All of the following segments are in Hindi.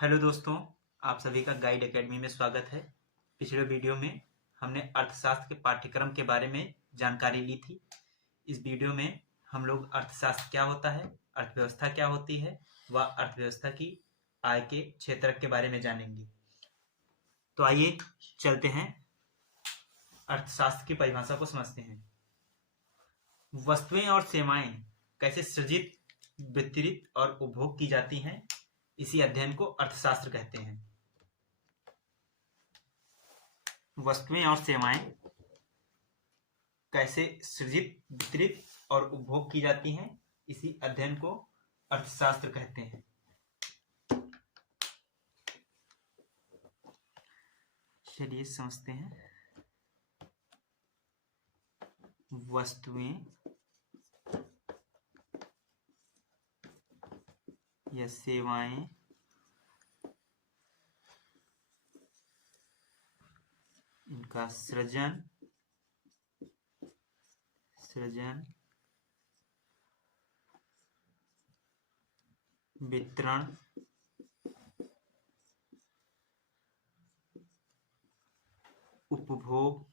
हेलो दोस्तों, आप सभी का गाइड एकेडमी में स्वागत है। पिछले वीडियो में हमने अर्थशास्त्र के पाठ्यक्रम के बारे में जानकारी ली थी। इस वीडियो में हम लोग अर्थशास्त्र क्या होता है, अर्थव्यवस्था क्या होती है व अर्थव्यवस्था की आय के क्षेत्रक के बारे में जानेंगे। तो आइए चलते हैं, अर्थशास्त्र की परिभाषा को समझते हैं। वस्तुएं और सेवाएं कैसे सृजित, वितरित और उपभोग की जाती हैं, इसी अध्ययन को अर्थशास्त्र कहते हैं। वस्तुएं और सेवाएं कैसे सृजित, वितरित और उपभोग की जाती हैं, इसी अध्ययन को अर्थशास्त्र कहते हैं। चलिए समझते हैं। वस्तुएं या सेवाएं इनका सृजन, वितरण, उपभोग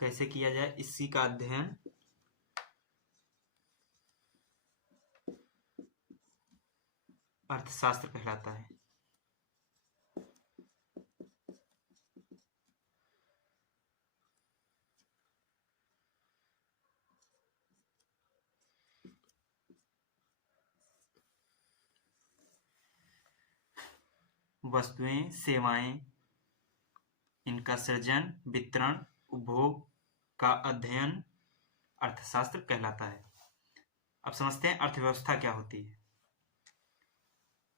कैसे किया जाए, इसी का अध्ययन अर्थशास्त्र कहलाता है। वस्तुएं, सेवाएं इनका सृजन, वितरण, उपभोग का अध्ययन अर्थशास्त्र कहलाता है। अब समझते हैं अर्थव्यवस्था क्या होती है।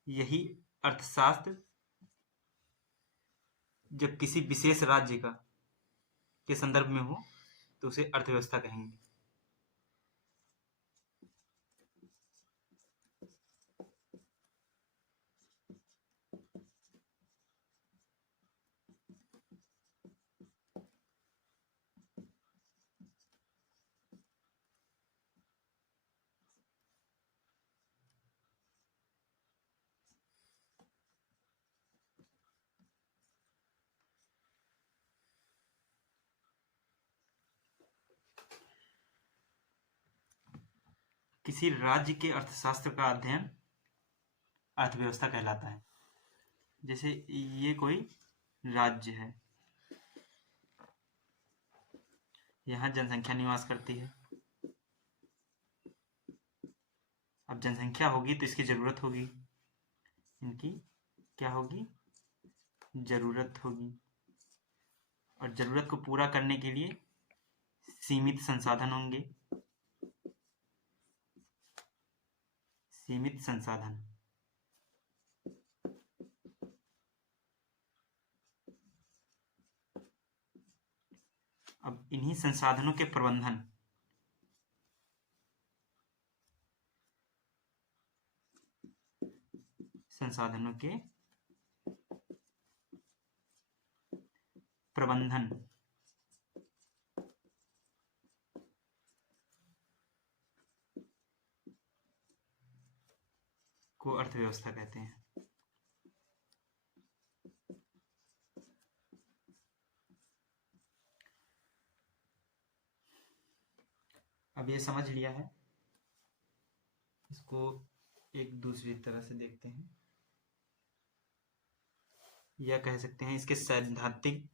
यही अर्थशास्त्र जब किसी विशेष राज्य का के संदर्भ में हो तो उसे अर्थव्यवस्था कहेंगे। किसी राज्य के अर्थशास्त्र का अध्ययन अर्थव्यवस्था कहलाता है। जैसे ये कोई राज्य है, यहाँ जनसंख्या निवास करती है। अब जनसंख्या होगी तो इसकी जरूरत होगी, इनकी क्या होगी, जरूरत होगी। और जरूरत को पूरा करने के लिए सीमित संसाधन होंगे, सीमित संसाधन। अब इन्हीं संसाधनों के प्रबंधन, संसाधनों के प्रबंधन को अर्थव्यवस्था कहते हैं। अब ये समझ लिया है, इसको एक दूसरी तरह से देखते हैं, या कह सकते हैं इसके सैद्धांतिक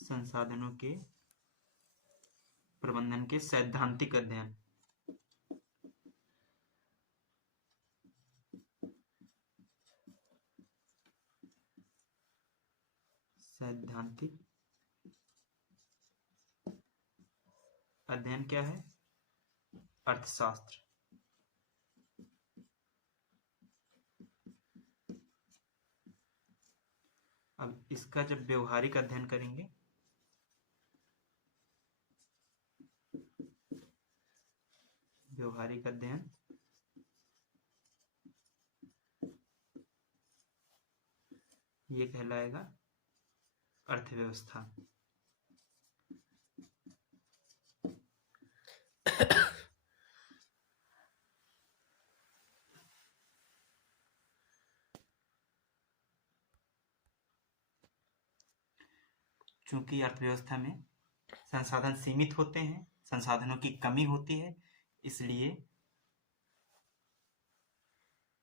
संसाधनों के प्रबंधन के सैद्धांतिक अध्ययन। सैद्धांतिक अध्ययन क्या है? अर्थशास्त्र। अब इसका जब व्यवहारिक अध्ययन करेंगे, व्यवहारिक अध्ययन ये कहलाएगा अर्थव्यवस्था। चूंकि अर्थव्यवस्था में संसाधन सीमित होते हैं, संसाधनों की कमी होती है, इसलिए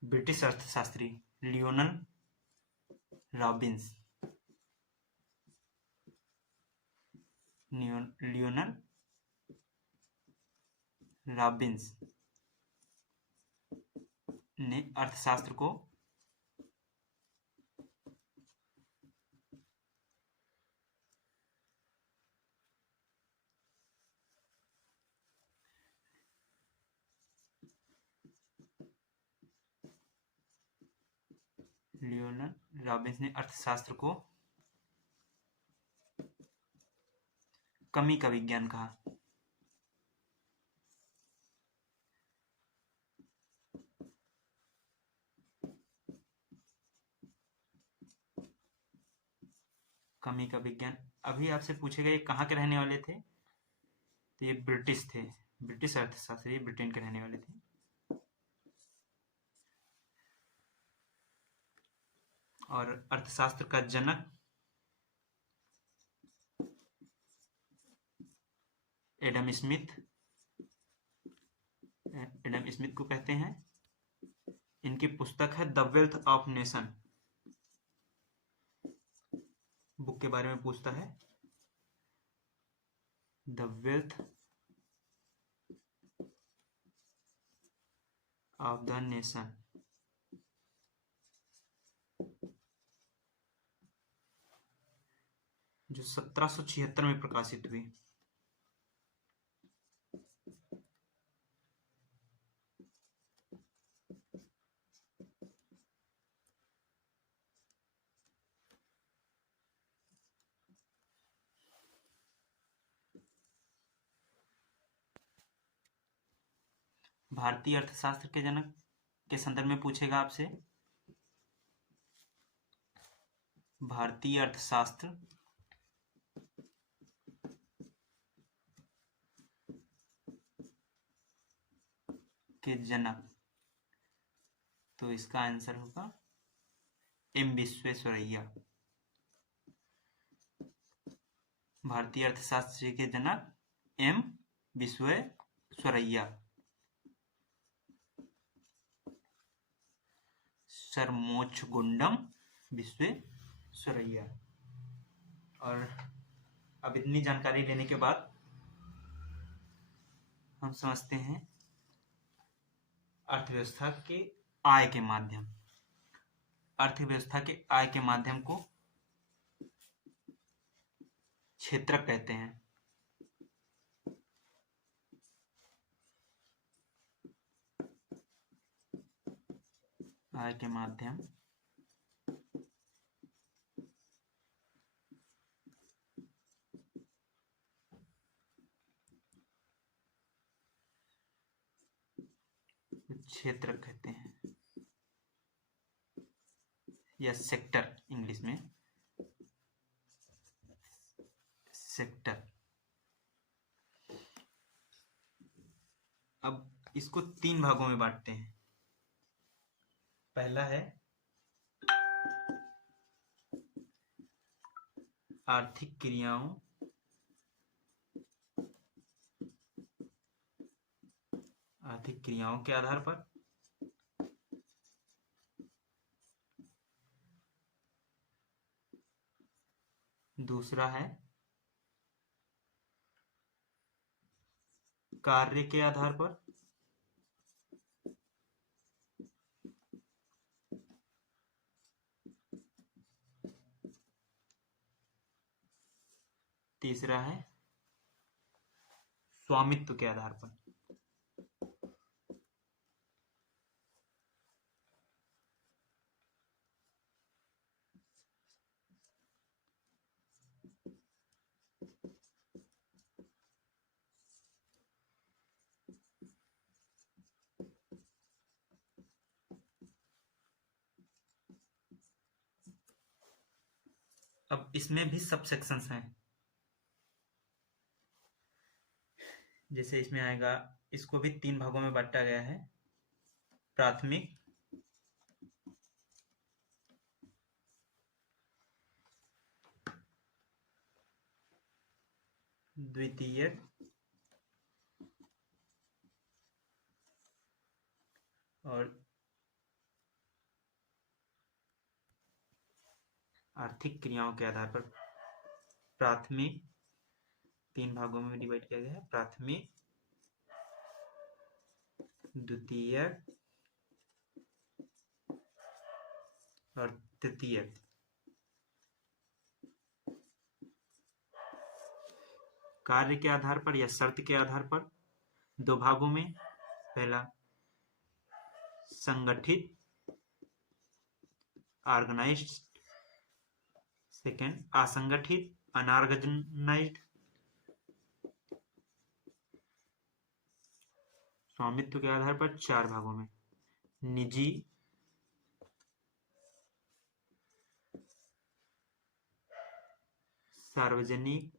ब्रिटिश अर्थशास्त्री लियोनल रॉबिन्स ने अर्थशास्त्र को कमी का विज्ञान कहा। कमी का विज्ञान। अभी आपसे पूछेगा ये कहाँ के रहने वाले थे, तो ये ब्रिटिश थे, ब्रिटिश अर्थशास्त्री, ब्रिटेन के रहने वाले थे। और अर्थशास्त्र का जनक एडम स्मिथ को कहते हैं। इनकी पुस्तक है the wealth of nation. Book के बारे में पूछता है, the wealth of the nation. जो 1776 में प्रकाशित हुई। भारतीय अर्थशास्त्र के जनक के संदर्भ में पूछेगा आपसे, भारतीय अर्थशास्त्र के जनक, तो इसका आंसर होगा एम विश्वेश्वरैया। भारतीय अर्थशास्त्र के जनक एम विश्वेश्वरैया। सर्वमोक्षगुंडम विश्वेश्वरैया। और अब इतनी जानकारी लेने के बाद हम समझते हैं अर्थव्यवस्था के आय के माध्यम। अर्थव्यवस्था के आय के माध्यम को क्षेत्रक कहते हैं। आय के माध्यम क्षेत्रक कहते हैं, या सेक्टर, इंग्लिश में सेक्टर। अब इसको 3 भागों में बांटते हैं। पहला है आर्थिक क्रियाओं के आधार पर। दूसरा है कार्य के आधार पर। तीसरा है स्वामित्व के आधार पर। अब इसमें भी सब सेक्शंस हैं। जैसे इसमें आएगा, इसको भी 3 भागों में बांटा गया है। प्राथमिक, द्वितीयक और आर्थिक क्रियाओं के आधार पर प्राथमिक 3 भागों में डिवाइड किया गया है, प्राथमिक, द्वितीयक और तृतीयक। कार्य के आधार पर या शर्त के आधार पर 2 भागों में, पहला संगठित ऑर्गेनाइज्ड, सेकंड असंगठित अनऑर्गेनाइज्ड। स्वामित्व के आधार पर 4 भागों में, निजी, सार्वजनिक,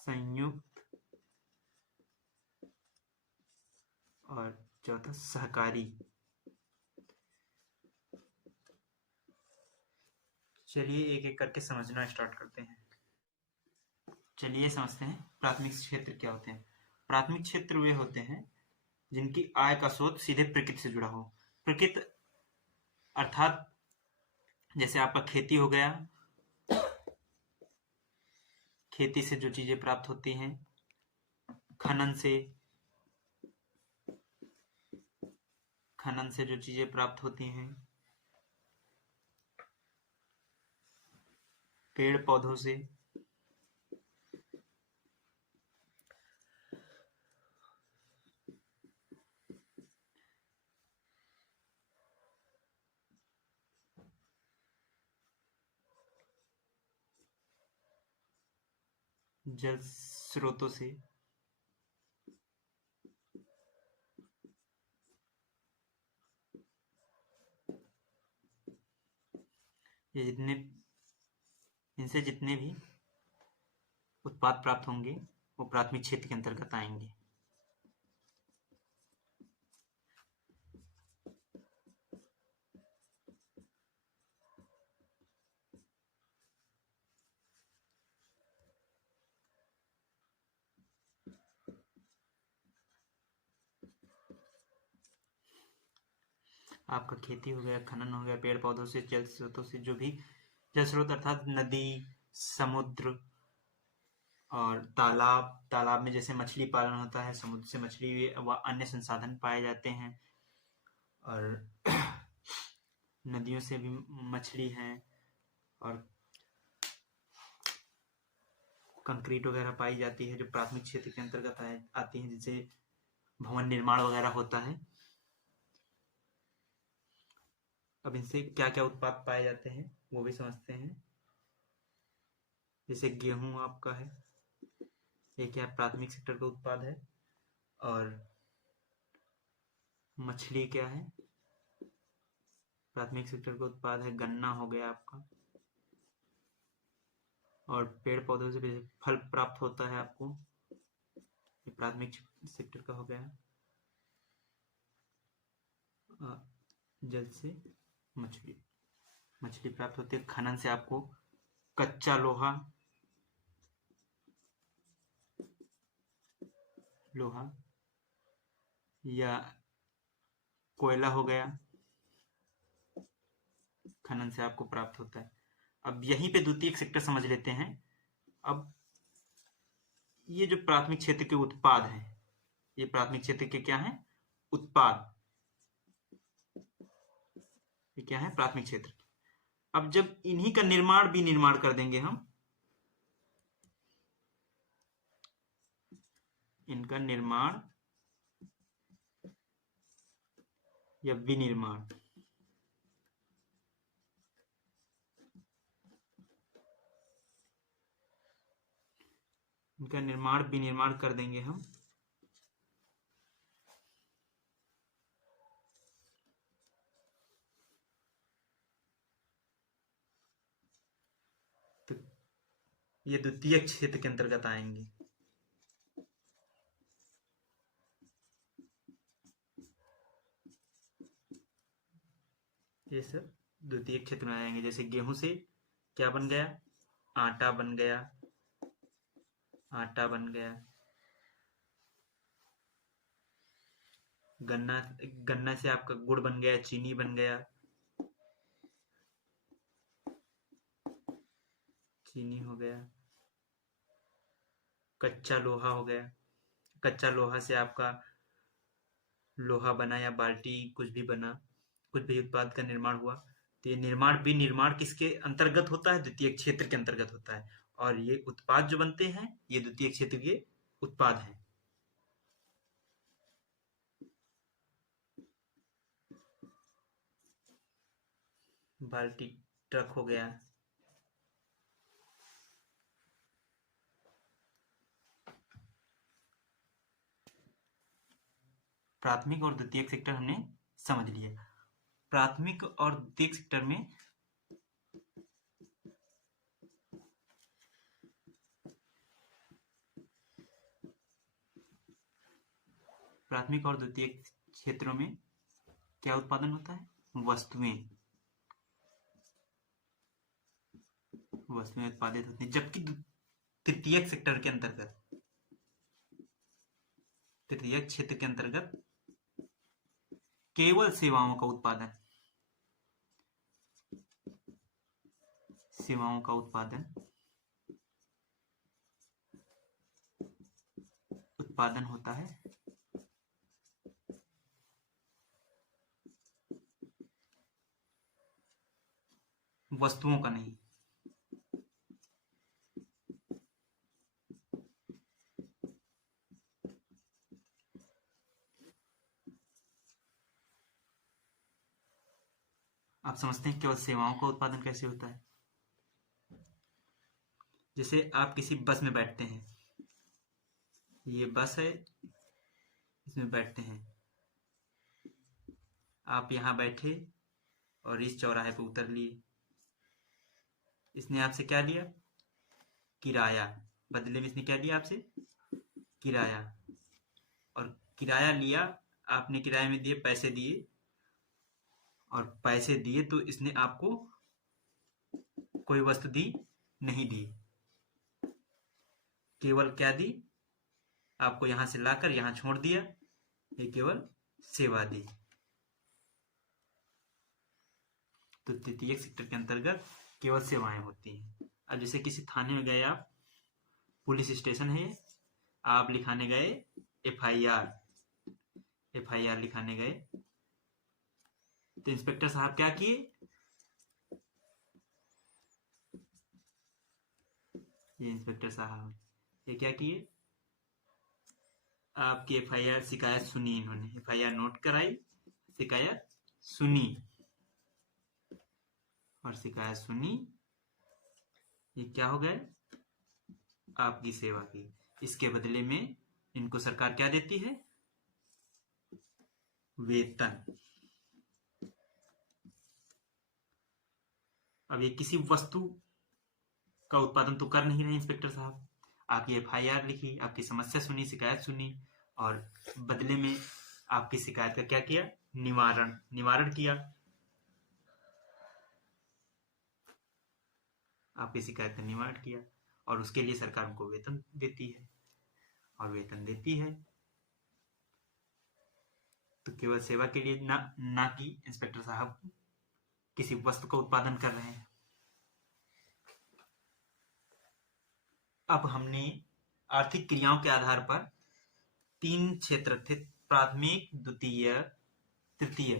संयुक्त और चौथा सहकारी। चलिए एक एक करके समझना स्टार्ट करते हैं। चलिए समझते हैं प्राथमिक क्षेत्र क्या होते हैं। प्राथमिक क्षेत्र वे होते हैं जिनकी आय का स्रोत सीधे प्रकृति से जुड़ा हो। प्रकृति अर्थात जैसे आपका खेती हो गया, खेती से जो चीजें प्राप्त होती हैं, खनन से जो चीजें प्राप्त होती हैं, पेड़ पौधों से, जल स्रोतों से, ये इनसे जितने भी उत्पाद प्राप्त होंगे वो प्राथमिक क्षेत्र के अंतर्गत आएंगे। आपका खेती हो गया, खनन हो गया, पेड़ पौधों से, जल स्रोतों से, जो भी जल स्रोत अर्थात नदी, समुद्र और तालाब में जैसे मछली पालन होता है, समुद्र से मछली व अन्य संसाधन पाए जाते हैं, और नदियों से भी मछली है, और कंक्रीट वगैरह पाई जाती है जो प्राथमिक क्षेत्र के अंतर्गत आती है, जिससे भवन निर्माण वगैरह होता है। अब इनसे क्या क्या उत्पाद पाए जाते हैं वो भी समझते हैं। जैसे गेहूं आपका है, ये क्या प्राथमिक सेक्टर का उत्पाद है, और मछली क्या है, प्राथमिक सेक्टर का उत्पाद है। गन्ना हो गया आपका, और पेड़ पौधों से फल प्राप्त होता है आपको, ये प्राथमिक सेक्टर का हो गया। जल से मछली प्राप्त होती है। खनन से आपको कच्चा लोहा या कोयला हो गया, खनन से आपको प्राप्त होता है। अब यहीं पे द्वितीयक सेक्टर समझ लेते हैं। अब ये जो प्राथमिक क्षेत्र के उत्पाद हैं, ये प्राथमिक क्षेत्र के क्या हैं? उत्पाद। ये क्या है? प्राथमिक क्षेत्र। अब जब इन्हीं का निर्माण कर देंगे हम, इनका निर्माण या विनिर्माण, इनका निर्माण विनिर्माण कर देंगे हम, तो ये द्वितीयक क्षेत्र के अंतर्गत आएंगे। ये सब द्वितीयक क्षेत्र में आएंगे। जैसे गेहूं से क्या बन गया, आटा बन गया, आटा बन गया। गन्ना, गन्ना से आपका गुड़ बन गया, चीनी बन गया, चीनी हो गया। कच्चा लोहा हो गया, कच्चा लोहा से आपका लोहा बना या बाल्टी, कुछ भी बना, कुछ भी उत्पाद का निर्माण हुआ। तो ये निर्माण किसके अंतर्गत होता है, द्वितीय क्षेत्र के अंतर्गत होता है। और ये उत्पाद जो बनते हैं ये द्वितीय क्षेत्र के उत्पाद हैं। बाल्टी, ट्रक हो गया। प्राथमिक और द्वितीयक सेक्टर हमने समझ लिया। प्राथमिक और द्वितीयक सेक्टर में प्राथमिक और द्वितीयक क्षेत्रों में क्या उत्पादन होता है, वस्तुएं उत्पादित होती हैं। जबकि तृतीयक सेक्टर के अंतर्गत, तृतीयक क्षेत्र के अंतर्गत केवल सेवाओं का उत्पादन, सेवाओं का उत्पादन होता है। वस्तुओं का नहीं। आप समझते हैं केवल सेवाओं का उत्पादन कैसे होता है। जैसे आप किसी बस में बैठते हैं, ये बस है, इसमें बैठते हैं, आप यहाँ बैठे और इस चौराहे पर उतर लिए। इसने आपसे क्या लिया, किराया। बदले में इसने क्या लिया आपसे, किराया। और किराया लिया आपने, किराए में दिए, पैसे दिए, और पैसे दिए तो इसने आपको कोई वस्तु दी नहीं दी, केवल क्या दी, आपको यहां से लाकर यहां छोड़ दिया, ये केवल सेवा दी। तो तृतीयक सेक्टर के अंतर्गत केवल सेवाएं होती हैं। अब जैसे किसी थाने में गए आप, पुलिस स्टेशन है, आप लिखाने गए एफआईआर लिखाने गए, तो इंस्पेक्टर साहब क्या किए, ये इंस्पेक्टर साहब ये क्या किए, आपकी एफआईआर, शिकायत सुनी, इन्होंने एफआईआर नोट कराई, शिकायत सुनी, और शिकायत सुनी, ये क्या हो गए, आपकी सेवा की। इसके बदले में इनको सरकार क्या देती है, वेतन। अब ये किसी वस्तु का उत्पादन तो कर नहीं रहे इंस्पेक्टर साहब, आपकी एफआईआर लिखी, आपकी समस्या सुनी, शिकायत सुनी, और बदले में आपकी शिकायत का क्या किया, निवारण किया। आपकी शिकायत का निवारण किया, और उसके लिए सरकार उनको वेतन देती है, और वेतन देती है। तो केवल सेवा के लिए ना कि इंस्पेक्टर साहब किसी वस्तु का उत्पादन कर रहे हैं। अब हमने आर्थिक क्रियाओं के आधार पर 3 क्षेत्र थे, प्राथमिक, द्वितीय, तृतीय,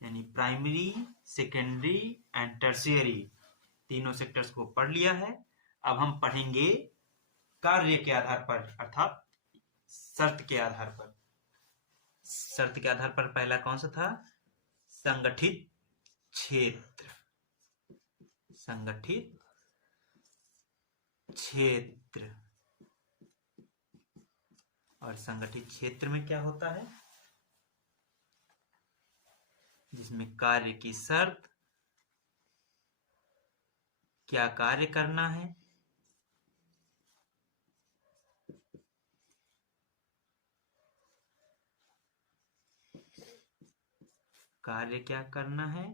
यानी प्राइमरी, सेकेंडरी एंड टर्शियरी, तीनों सेक्टर्स को पढ़ लिया है। अब हम पढ़ेंगे कार्य के आधार पर, अर्थात शर्त के आधार पर। शर्त के आधार पर पहला कौन सा था, संगठित क्षेत्र। संगठित क्षेत्र, और संगठित क्षेत्र में क्या होता है, जिसमें कार्य की शर्त, क्या कार्य करना है, कार्य क्या करना है,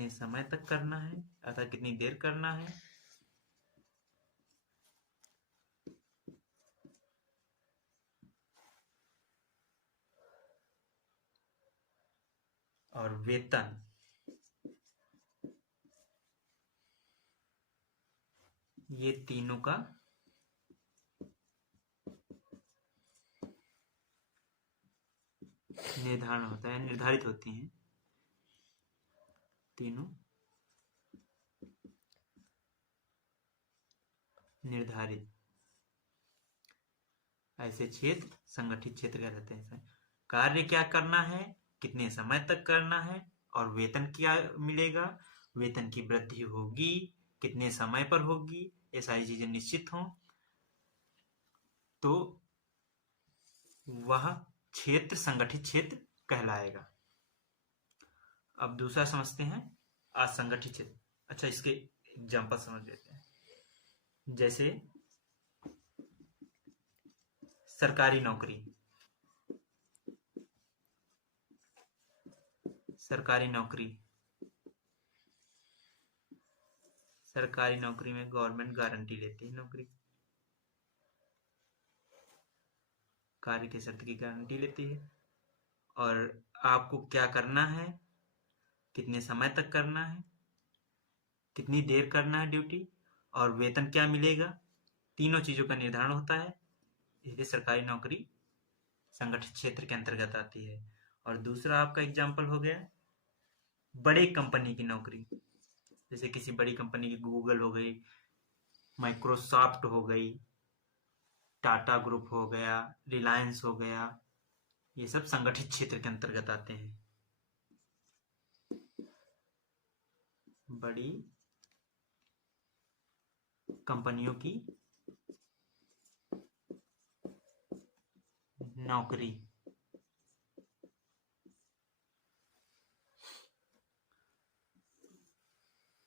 कितने समय तक करना है अर्थात कितनी देर करना है, और वेतन ये तीनों का निर्धारण होता है, निर्धारित होती हैं तीनों निर्धारित। ऐसे क्षेत्र संगठित क्षेत्र कहते हैं। कार्य क्या करना है, कितने समय तक करना है, और वेतन क्या मिलेगा, वेतन की वृद्धि होगी, कितने समय पर होगी, ये सारी चीजें निश्चित हों तो वह क्षेत्र संगठित क्षेत्र कहलाएगा। अब दूसरा समझते हैं असंगठित क्षेत्र। अच्छा, इसके एग्जाम्पल समझ लेते हैं। जैसे सरकारी नौकरी, सरकारी नौकरी सरकारी नौकरी में गवर्नमेंट गारंटी लेती है नौकरी, कार्य की शर्त की गारंटी लेती है, और आपको क्या करना है, कितने समय तक करना है, कितनी देर करना है ड्यूटी, और वेतन क्या मिलेगा, तीनों चीजों का निर्धारण होता है। इसलिए सरकारी नौकरी संगठित क्षेत्र के अंतर्गत आती है। और दूसरा आपका एग्जाम्पल हो गया बड़े कंपनी की नौकरी, जैसे किसी बड़ी कंपनी की गूगल हो गई, माइक्रोसॉफ्ट हो गई, टाटा ग्रुप हो गया, रिलायंस हो गया, ये सब संगठित क्षेत्र के अंतर्गत आते हैं। बड़ी कंपनियों की नौकरी।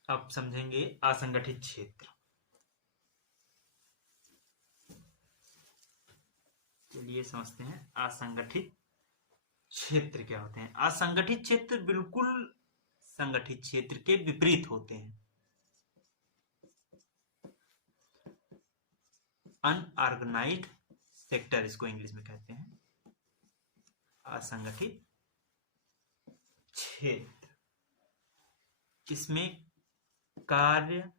अब समझेंगे असंगठित क्षेत्र। चलिए समझते हैं असंगठित क्षेत्र क्या होते हैं। असंगठित क्षेत्र बिल्कुल संगठित क्षेत्र के विपरीत होते हैं। अनऑर्गेनाइज्ड सेक्टर इसको इंग्लिश में कहते हैं, असंगठित क्षेत्र। इसमें कार्य,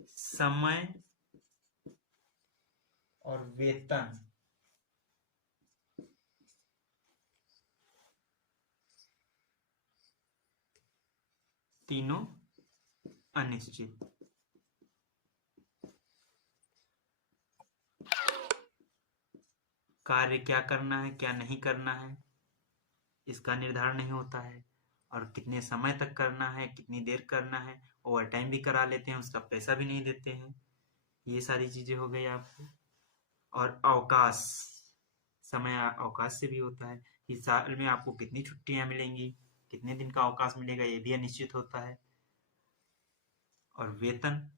समय और वेतन तीनों अनिश्चित। कार्य क्या करना है, क्या नहीं करना है, इसका निर्धारण नहीं होता है, और कितने समय तक करना है, कितनी देर करना है, ओवर टाइम भी करा लेते हैं, उसका पैसा भी नहीं देते हैं। ये सारी चीजें हो गई आपको। और अवकाश, समय अवकाश से भी होता है कि साल में आपको कितनी छुट्टियां मिलेंगी, कितने दिन का अवकाश मिलेगा, ये भी अनिश्चित होता है। और वेतन,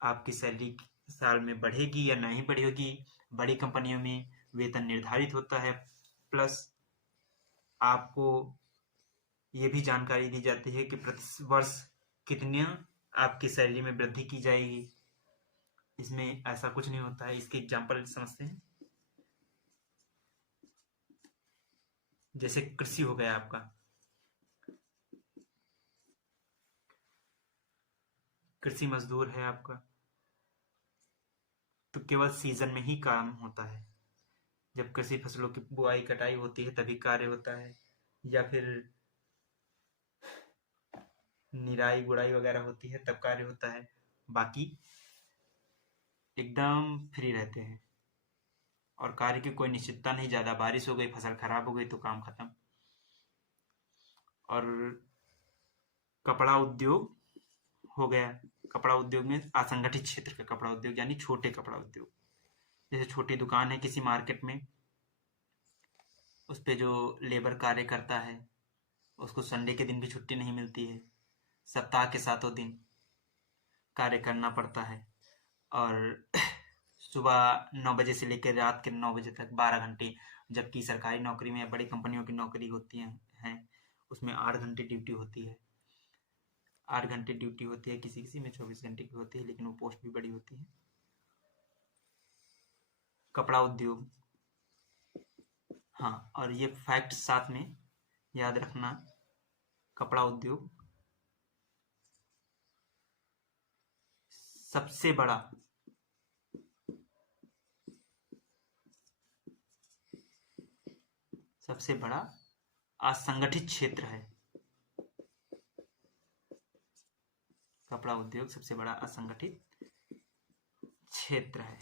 आपकी सैलरी साल में बढ़ेगी या नहीं बढ़ेगी। बड़ी कंपनियों में वेतन निर्धारित होता है, प्लस आपको ये भी जानकारी दी जाती है कि प्रति वर्ष कितने आपकी सैलरी में वृद्धि की जाएगी। इसमें ऐसा कुछ नहीं होता है। इसके एग्जाम्पल समझते हैं। जैसे कृषि हो गया आपका, कृषि मजदूर है आपका, तो केवल सीजन में ही काम होता है। जब कृषि फसलों की बुआई कटाई होती है तभी कार्य होता है, या फिर निराई गुड़ाई वगैरह होती है तब कार्य होता है। बाकी एकदम फ्री रहते हैं, और कार्य की कोई निश्चितता नहीं। ज्यादा बारिश हो गई, फसल खराब हो गई तो काम खत्म। और कपड़ा उद्योग हो गया, कपड़ा उद्योग में असंगठित क्षेत्र का कपड़ा उद्योग, यानी छोटे कपड़ा उद्योग। जैसे छोटी दुकान है किसी मार्केट में, उस पे जो लेबर कार्य करता है उसको संडे के दिन भी छुट्टी नहीं मिलती है, सप्ताह के 7 दिन कार्य करना पड़ता है। और सुबह 9 बजे से लेकर रात के 9 बजे तक 12 घंटे। जबकि सरकारी नौकरी में या बड़ी कंपनियों की नौकरी होती हैं उसमें 8 घंटे ड्यूटी होती है, 8 घंटे ड्यूटी होती है, किसी किसी में 24 घंटे की होती है, लेकिन वो पोस्ट भी बड़ी होती है। कपड़ा उद्योग, हाँ, और ये फैक्ट साथ में याद रखना, कपड़ा उद्योग सबसे बड़ा असंगठित क्षेत्र है। कपड़ा उद्योग सबसे बड़ा असंगठित क्षेत्र है।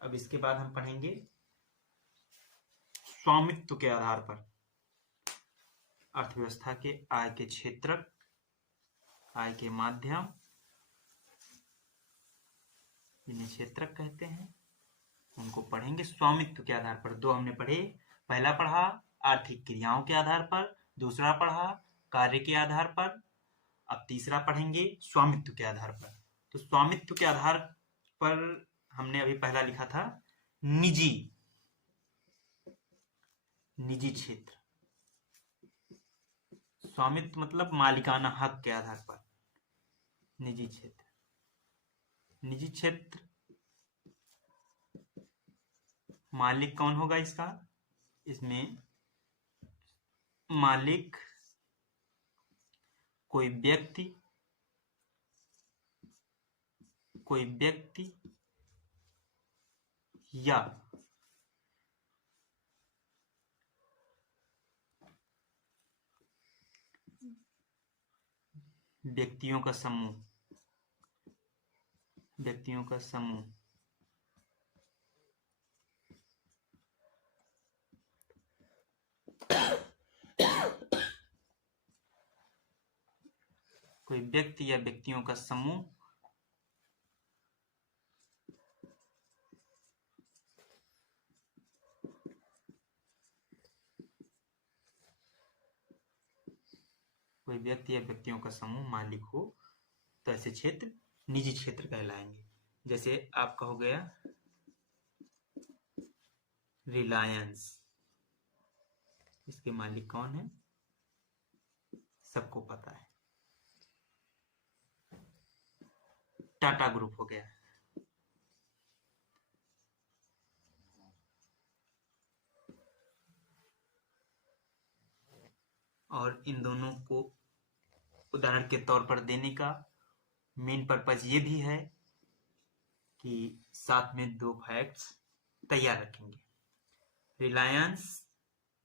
अब इसके बाद हम पढ़ेंगे स्वामित्व के आधार पर अर्थव्यवस्था के आय के क्षेत्रक, आय के माध्यम, जिन्हें क्षेत्रक कहते हैं, उनको पढ़ेंगे स्वामित्व के आधार पर। 2 हमने पढ़े, पहला पढ़ा आर्थिक क्रियाओं के आधार पर, दूसरा पढ़ा कार्य के आधार पर, अब तीसरा पढ़ेंगे स्वामित्व के आधार पर। तो स्वामित्व के आधार पर हमने अभी पहला लिखा था निजी क्षेत्र। स्वामित्व मतलब मालिकाना हक के आधार पर निजी क्षेत्र। निजी क्षेत्र मालिक कौन होगा इसका? इसमें मालिक कोई व्यक्ति या व्यक्तियों का समूह, कोई व्यक्ति या व्यक्तियों का समूह मालिक हो, तो ऐसे क्षेत्र निजी क्षेत्र कहलाएंगे। जैसे आपका हो गया रिलायंस, इसके मालिक कौन है? सबको पता है, टाटा ग्रुप हो गया। और इन दोनों को उदाहरण के तौर पर देने का मेन पर्पज ये भी है कि साथ में 2 फैक्ट्स तैयार रखेंगे। रिलायंस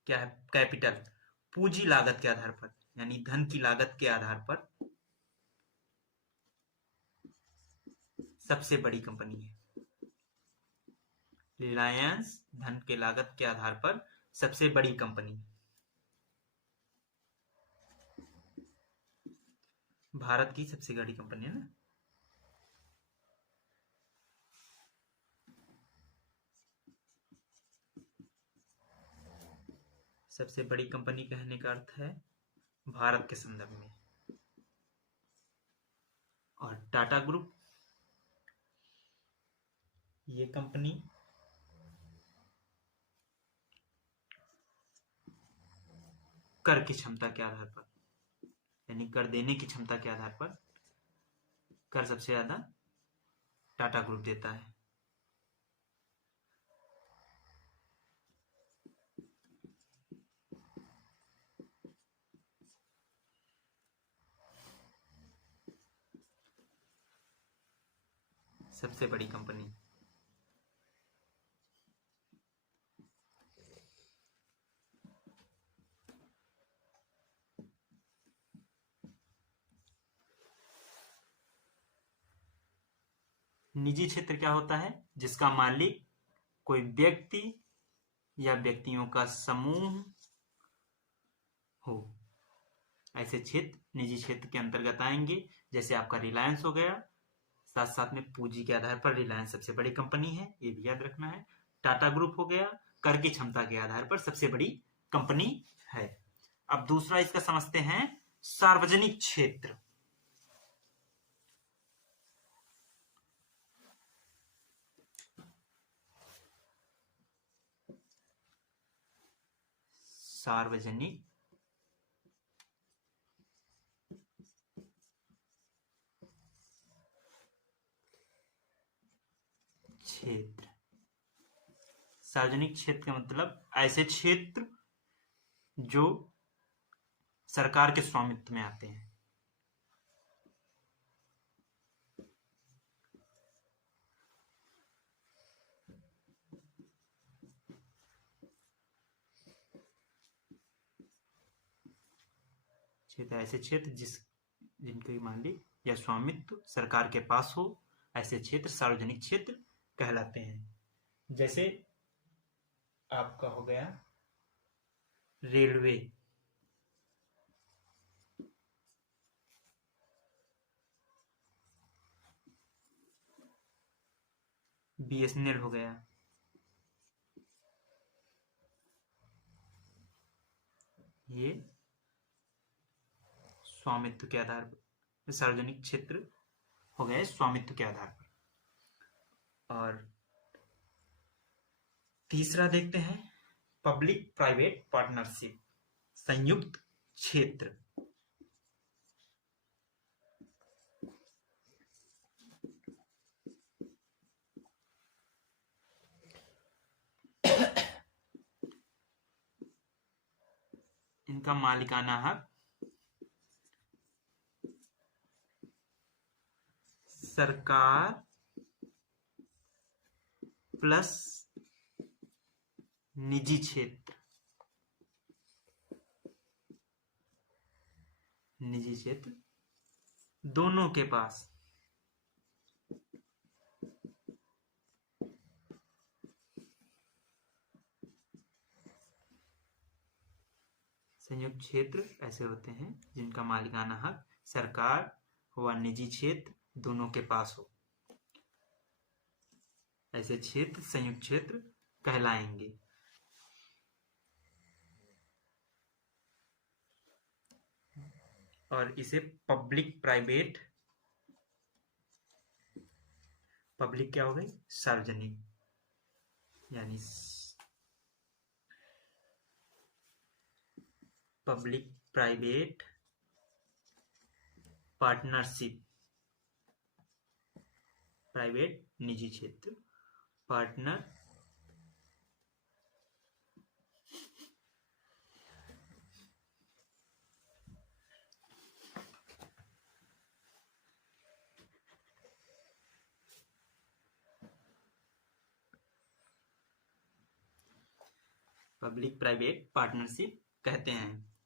क्या है? कैपिटल, पूंजी लागत के आधार पर, यानी धन की लागत के आधार पर सबसे बड़ी कंपनी है। रिलायंस धन के लागत के आधार पर सबसे बड़ी कंपनी, भारत की सबसे बड़ी कंपनी है ना। सबसे बड़ी कंपनी कहने का अर्थ है भारत के संदर्भ में। और टाटा ग्रुप, ये कंपनी कर की क्षमता के आधार पर, यानी कर देने की क्षमता के आधार पर कर सबसे ज्यादा टाटा ग्रुप देता है। सबसे बड़ी कंपनी, निजी क्षेत्र क्या होता है? जिसका मालिक कोई व्यक्ति या व्यक्तियों का समूह हो, ऐसे क्षेत्र निजी क्षेत्र के अंतर्गत आएंगे। जैसे आपका रिलायंस हो गया, साथ साथ में पूंजी के आधार पर रिलायंस सबसे बड़ी कंपनी है, ये भी याद रखना है। टाटा ग्रुप हो गया, कर की क्षमता के आधार पर सबसे बड़ी कंपनी है। अब दूसरा इसका समझते हैं सार्वजनिक क्षेत्र। सार्वजनिक क्षेत्र। सार्वजनिक क्षेत्र का मतलब ऐसे क्षेत्र जो सरकार के स्वामित्व में आते हैं। क्षेत्र ऐसे क्षेत्र जिनके मालिक या स्वामित्व सरकार के पास हो, ऐसे क्षेत्र सार्वजनिक क्षेत्र कहलाते हैं। जैसे आपका हो गया रेलवे, BSNL हो गया, ये स्वामित्व के आधार पर सार्वजनिक क्षेत्र हो गए, स्वामित्व के आधार पर। और तीसरा देखते हैं पब्लिक प्राइवेट पार्टनरशिप, संयुक्त क्षेत्र। इनका मालिकाना हक सरकार प्लस निजी क्षेत्र, निजी क्षेत्र दोनों के पास। संयुक्त क्षेत्र ऐसे होते हैं जिनका मालिकाना हक सरकार व निजी क्षेत्र दोनों के पास हो, ऐसे क्षेत्र संयुक्त क्षेत्र कहलाएंगे। और इसे पब्लिक प्राइवेट, पब्लिक क्या हो गई, सार्वजनिक, यानी पब्लिक प्राइवेट पार्टनरशिप, प्राइवेट निजी क्षेत्र, पार्टनर पब्लिक प्राइवेट पार्टनरशिप कहते हैं।